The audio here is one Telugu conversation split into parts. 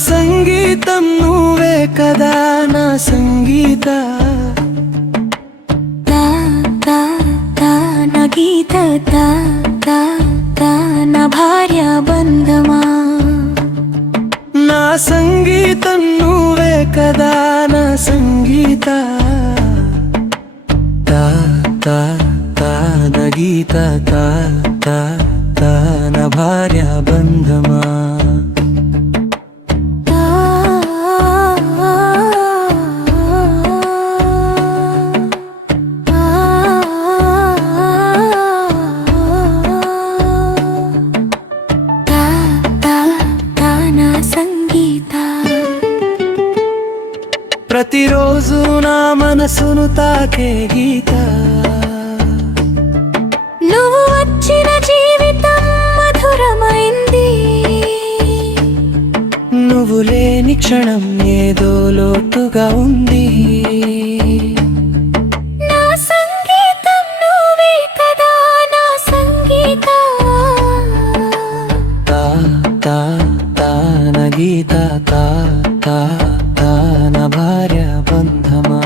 సంగీతం నువ్వే కదా నా సంగీత తా తా తా నా గీత తా తా తా నా భార్య బంధమా నా సంగీతం నువ్వే కదా నా సంగీత తా తా తా నా గీత తా తా తా నా భార్య బంధమా ప్రతిరోజు నా మనసును తాకే గీత నువ్వు వచ్చిన జీవితం మధురమైంది నువ్వు లేని క్షణం ఏదో లోటుగా ఉంది నా సంగీతం నువ్వే కదా నా సంగీత తా తా తా నా గీత తా తా తా నా భార్య బంధమా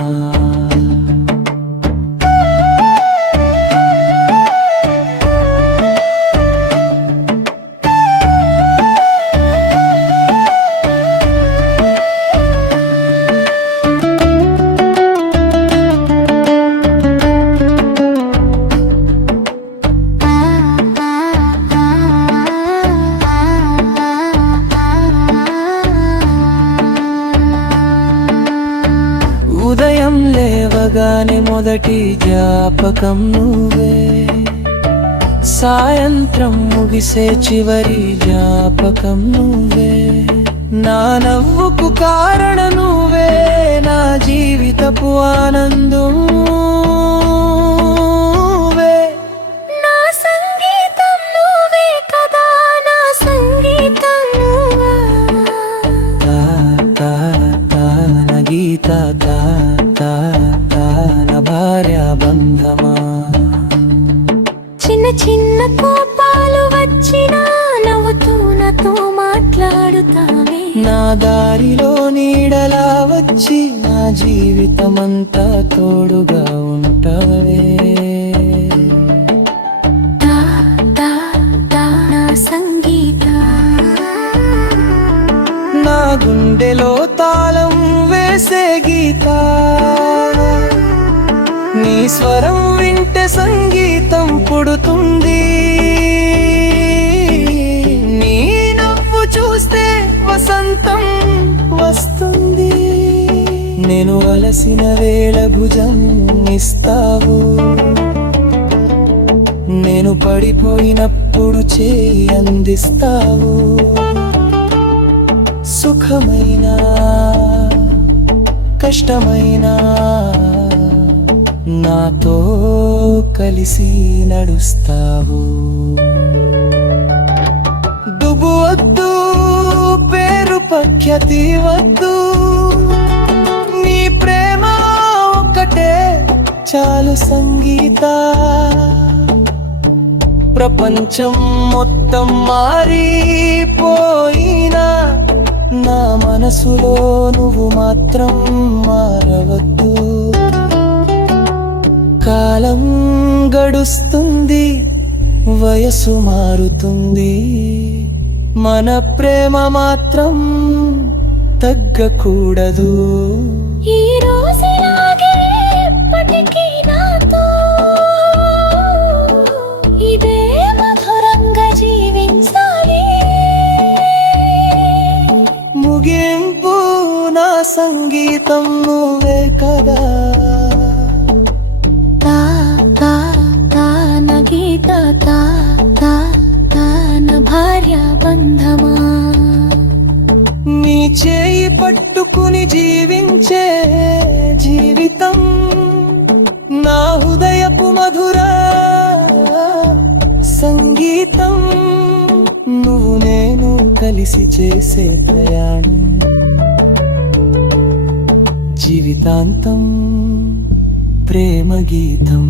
ఉదయం లేవగానే మొదటి జ్ఞాపకం నువ్వే సాయంత్రం ముగిసే చివరి జ్ఞాపకం నువ్వే నా నవ్వుకు కారణ నువ్వే నా జీవితపు ఆనందం నువ్వే నా సంగీతం నువ్వే కదా నా సంగీతం తా తా తా నా గీత తా తా తా నా భార్య బంధమా చిన్న చిన్న కోపాలు వచ్చినా నవ్వుతూ నాతో మాట్లాడుతావే నా దారిలో నీడలా వచ్చి నా జీవితమంతా తోడుగా ఉంటావే తా తా తా నా సంగీత నా గుండెలో తాళం వేసే గీత నీ స్వరం వింటే సంగీతం పుడుతుంది నీ నవ్వు చూస్తే వసంతం వస్తుంది నేను అలసిన వేళ భుజం ఇస్తావు నేను పడిపోయినప్పుడు చేయి అందిస్తావు సుఖమైనా కష్టమైనా నాతో కలిసి నడుస్తావు దుబు వద్దు పేరు ప్రఖ్యాతి వద్దు నీ ప్రేమ ఒక్కటే చాలు సంగీత ప్రపంచం మొత్తం మారిపోయినా నా మనసులో నువ్వు మాత్రం మారవద్దు కాలం గడుస్తుంది వయసు మారుతుంది మన ప్రేమ మాత్రం తగ్గకూడదు ఈ రోజులాగే ఎప్పటికీ నాతో ఇదే మధురంగా జీవించాలి ముగింపు నా సంగీతం నువ్వే కదా తా తా తా నా గీత తా తా తా నా భార్య బంధమా నీ చేయి పట్టుకుని జీవించే జీవితం నా హృదయపు మధుర సంగీతం నువ్వు నేను కలిసి చేసే ప్రయాణం జీవితాంతం ప్రేమ గీతం